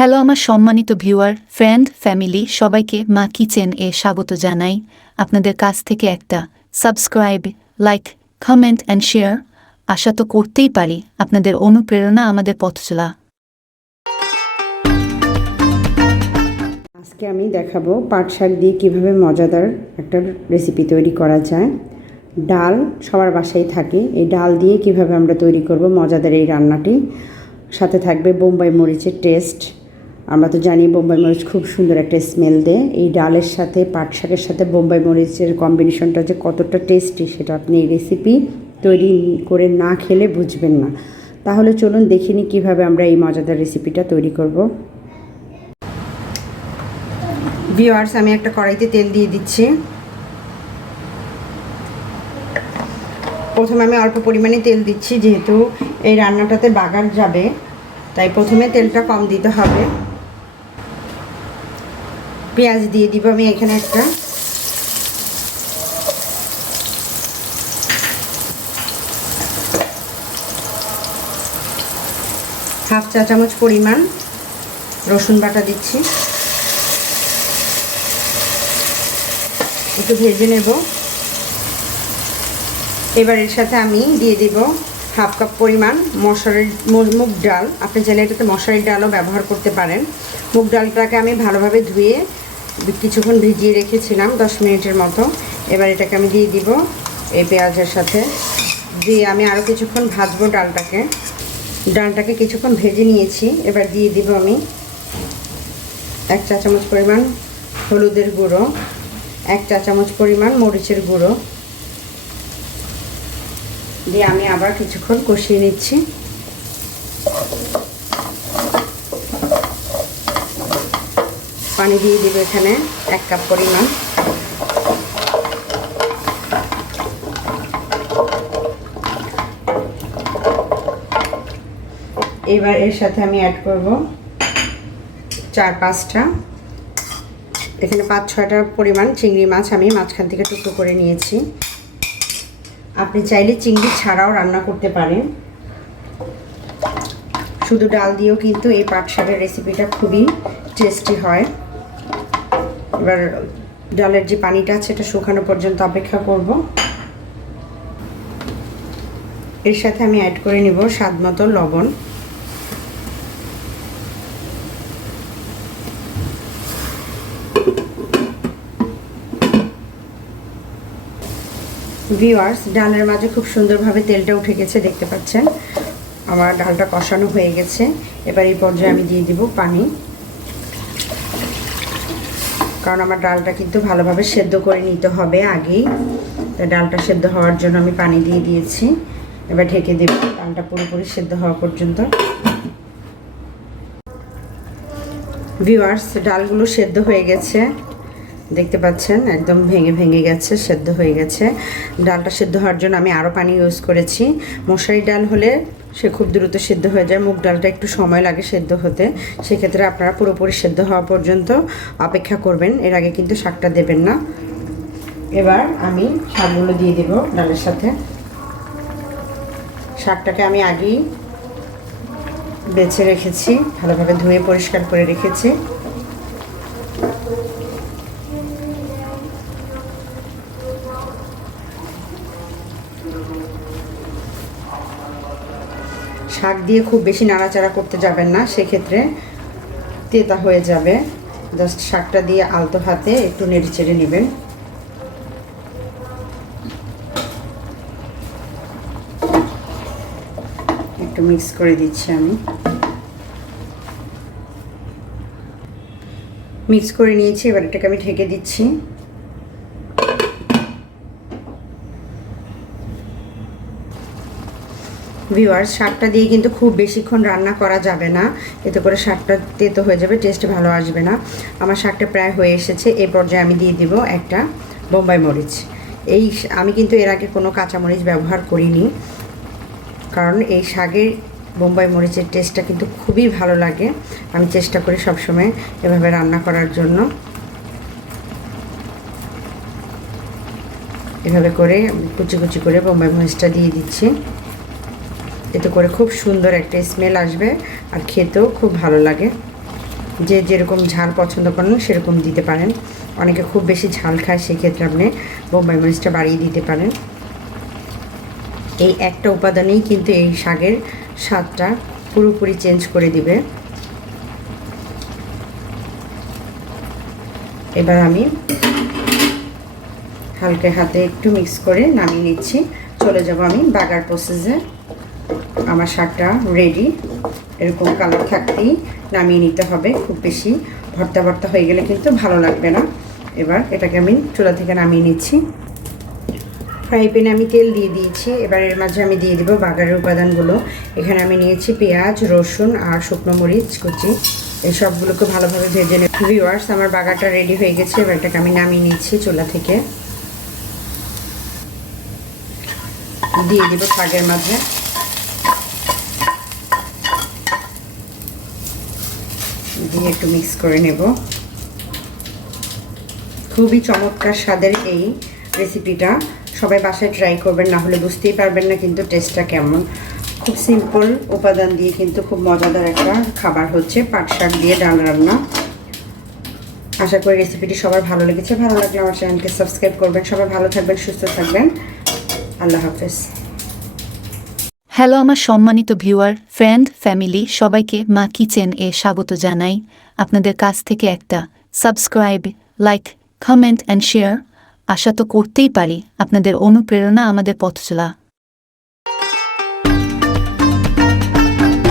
Hello আমার সম্মানিত viewer, friend, family সবাইকে মা কিচেন এ স্বাগত জানাই। আপনাদের কাছ থেকে একটা subscribe, like, comment and share আশা তো করতেই পারি। আপনাদের অনুপ্রেরণা আমাদের পথচলা। আজকে আমি দেখাবো পাট শাক দিয়ে কীভাবে মজাদার একটা রেসিপি তৈরি করা যায়। ডাল সবার বাসায় থাকে, এই ডাল দিয়ে কিভাবে আমরা তৈরি করব মজাদার এই রান্নাটি। সাথে থাকবে বোম্বাই মরিচের টেস্ট। আমরা তো জানি বোম্বাই মরিচ খুব সুন্দর একটা স্মেল দেয়। এই ডালের সাথে পাট শাকের সাথে বোম্বাই মরিচের কম্বিনেশনটা যে কতটা টেস্টি সেটা আপনি এই রেসিপি তৈরি করে না খেলে বুঝবেন না। তাহলে চলুন দেখে নিই কীভাবে আমরা এই মজাদার রেসিপিটা তৈরি করব। ভিউয়ার্স, আমি একটা কড়াইতে তেল দিয়ে দিচ্ছি। প্রথমে আমি অল্প পরিমাণে তেল দিচ্ছি, যেহেতু এই রান্নাটাতে বাগার যাবে তাই প্রথমে তেলটা কম দিতে হবে। পেঁয়াজ দিয়ে দিব আমি এখানে একটা। হাফ চা চামচ পরিমাণ রসুন বাটা দিচ্ছি, একটু ভেজে নেব। এবার এর সাথে আমি দিয়ে দেব হাফ কাপ পরিমাণ মুগ ডাল। আপনি চাইলে এটাতে মশারির ডালও ব্যবহার করতে পারেন। মুগ ডালটাকে আমি ভালোভাবে ধুয়ে কিছুক্ষণ ভিজিয়ে রেখেছিলাম 10 মিনিটের মতো। এবার এটাকে আমি দিয়ে দিব এই পেঁয়াজের সাথে, দিয়ে আমি আরও কিছুক্ষণ ভাজবো ডালটাকে কিছুক্ষণ ভেজে নিয়েছি। এবার দিয়ে দিব আমি 1 চা চামচ পরিমাণ হলুদের গুঁড়ো, 1 চা চামচ পরিমাণ মরিচের গুঁড়ো দিয়ে আমি আবার কিছুক্ষণ কষিয়ে নিচ্ছি। পানি দিয়ে দিব এখানে 1 কাপ পরিমাণ। এবার এর সাথে আমি অ্যাড করব 4-5টা, এখানে 5-6টা পরিমাণ চিংড়ি মাছ আমি মাঝখান থেকে টুকরো করে নিয়েছি। আপনি চাইলে চিংড়ি ছাড়াও রান্না করতে পারেন। শুধু ডাল দিয়েও কিন্তু এই পাট শাকের রেসিপিটা খুবই টেস্টি হয়। এবার ডালের যে পানিটা আছে এটা শুকানো পর্যন্ত অপেক্ষা করব। এর সাথে আমি অ্যাড করে নিব স্বাদ মতো লবণ। ভিউয়ার্স, ডালের মাঝে খুব সুন্দরভাবে তেলটা উঠে গেছে, দেখতে পাচ্ছেন। আমার ডালটা কষানো হয়ে গেছে। এবার এই পর্যায়ে আমি দিয়ে দিব পানি, কারণ আমার ডালটা কিন্তু ভালোভাবে সেদ্ধ করে নিতে হবে আগেই। তাই ডালটা সেদ্ধ হওয়ার জন্য আমি পানি দিয়ে দিয়েছি। এবার ঢেকে দেব ডালটা পুরোপুরি সেদ্ধ হওয়া পর্যন্ত। ভিউয়ার্স, ডালগুলো সেদ্ধ হয়ে গেছে, দেখতে পাচ্ছেন একদম ভেঙে ভেঙে গেছে, সেদ্ধ হয়ে গেছে। ডালটা সেদ্ধ হওয়ার জন্য আমি আরও পানি ইউজ করেছি। মশারি ডাল হলে সে খুব দ্রুত সেদ্ধ হয়ে যায়, মুগ ডালটা একটু সময় লাগে সেদ্ধ হতে। সেক্ষেত্রে আপনারা পুরোপুরি সেদ্ধ হওয়া পর্যন্ত অপেক্ষা করবেন, এর আগে কিন্তু শাকটা দেবেন না। এবার আমি শাকগুলো দিয়ে দেব ডালের সাথে। শাকটাকে আমি আগেই বেছে রেখেছি, ভালোভাবে ধুয়ে পরিষ্কার করে রেখেছি। শাক দিয়ে খুব বেশি নাড়াচাড়া করতে যাবেন না, সেক্ষেত্রে তেতা হয়ে যাবে। জাস্ট শাকটা দিয়ে আলতো হাতে একটু নেড়ে চেড়ে নেবেন। একটু মিক্স করে দিচ্ছি আমি। মিক্স করে নিয়েছি, এবার এটাকে আমি ঢেকে দিচ্ছি। ভিউয়ার্স, শাকটা দিয়ে কিন্তু খুব বেশিক্ষণ রান্না করা যাবে না, এতে করে শাকটা তেতো হয়ে যাবে, টেস্ট ভালো আসবে না। আমার শাকটা প্রায় হয়ে এসেছে। এই পর্যায়ে আমি দিয়ে দিব একটা বোম্বাই মরিচ। আমি কিন্তু এর আগে কোনো কাঁচামরিচ ব্যবহার করিনি, কারণ এই শাকের বোম্বাই মরিচের টেস্টটা কিন্তু খুবই ভালো লাগে। আমি চেষ্টা করি সবসময় এভাবে রান্না করার জন্য। এভাবে করে কুচি কুচি করে বোম্বাই মরিচটা দিয়ে দিচ্ছি। এতে করে খুব সুন্দর একটা স্মেল আসবে আর খেতেও খুব ভালো লাগে। যে যেরকম ঝাল পছন্দ করেন সেরকম দিতে পারেন। অনেকে খুব বেশি ঝাল খায়, সেক্ষেত্রে আপনি বোম্বাই মরিচটা বাড়িয়ে দিতে পারেন। এই একটা উপাদানেই কিন্তু এই শাকের স্বাদটা পুরোপুরি চেঞ্জ করে দিবে। এবার আমি হালকা হাতে একটু মিক্স করে নামিয়ে নিচ্ছি। চলে যাব আমি বাগার প্রসেসে। আমার শাকটা রেডি। এরকম কালার থাকতেই নামিয়ে নিতে হবে, খুব বেশি ভর্তা ভর্তা হয়ে গেলে কিন্তু ভালো লাগবে না। এবার এটাকে আমি চুলা থেকে নামিয়ে নিচ্ছি। ফ্রাই প্যানে আমি তেল দিয়ে দিয়েছি। এবার এর মাঝে আমি দিয়ে দিব বাগারের উপাদানগুলো। এখানে আমি নিয়েছি পেঁয়াজ, রসুন আর শুকনো মরিচ কুচি। এই সবগুলোকে ভালোভাবে ভেজে নেব। ভিউয়ার্স, আমার বাগারটা রেডি হয়ে গেছে। এবার এটাকে আমি নামিয়ে নিচ্ছি চুলা থেকে। দিয়ে দিব শাকের মাঝে। দিয়ে একটু মিক্স করে নেব। খুবই চমৎকার স্বাদের এই রেসিপিটা, সবাই বাসায় ট্রাই করবেন, না হলে বুঝতেই পারবেন না কিন্তু টেস্টটা কেমন। খুব সিম্পল উপাদান দিয়ে কিন্তু খুব মজাদার একটা খাবার হচ্ছে পাট শাক দিয়ে ডাল রান্না। আশা করি রেসিপিটি সবার ভালো লেগেছে। ভালো লাগলে আমার চ্যানেলকে সাবস্ক্রাইব করবেন। সবাই ভালো থাকবেন, সুস্থ থাকবেন। আল্লাহ হাফেজ। হ্যালো আমার সম্মানিত ভিউয়ার, ফ্রেন্ড, ফ্যামিলি সবাইকে মা কিচেন এ স্বাগত জানাই। আপনাদের কাছ থেকে একটা subscribe, like, comment and share আশা তো করতেই পারি। আপনাদের অনুপ্রেরণা আমাদের পথ চলা।